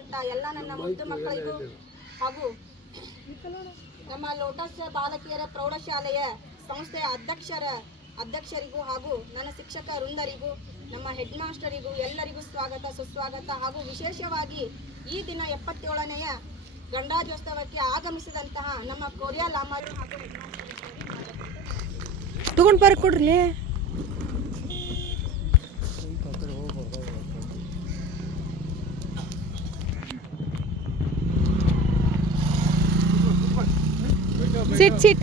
ಆಗಮಿಸಿದಂಥ ಎಲ್ಲ ನನ್ನ ಮುದ್ದು ಮಕ್ಕಳಿಗೂ ಹಾಗೂ ನಮ್ಮ ಲೋಟಸ್ ಬಾಲಕಿಯರ ಪ್ರೌಢಶಾಲೆಯ ಸಂಸ್ಥೆಯ ಅಧ್ಯಕ್ಷರಿಗೂ ಹಾಗೂ ನನ್ನ ಶಿಕ್ಷಕ ವೃಂದರಿಗೂ ನಮ್ಮ ಹೆಡ್ ಮಾಸ್ಟರಿಗೂ ಎಲ್ಲರಿಗೂ ಸ್ವಾಗತ ಸುಸ್ವಾಗತ. ಹಾಗೂ ವಿಶೇಷವಾಗಿ ಈ ದಿನ 77ನೆಯ ಗಣರಾಜ್ಯೋತ್ಸವಕ್ಕೆ ಆಗಮಿಸಿದಂತಹ ನಮ್ಮ ಕೊರಿಯಾ ಲಾಮಾರು ಹಾಗೂ ಹೆಡ್ ಮಾಸ್ಟರ್ ತಗೊಂಡು ಬರ್ಕೊಡ್ರಿ. ಸಿಟ್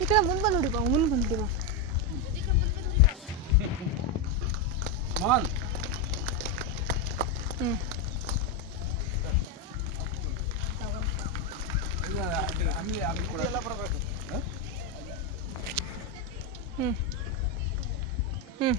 ಈ ಕಡೆ ಮುಂದೆ ನೋಡಿ ಬಾ, ಮುಂದೆ ಬಂದು ಬಾ. ಹ್ಞೂ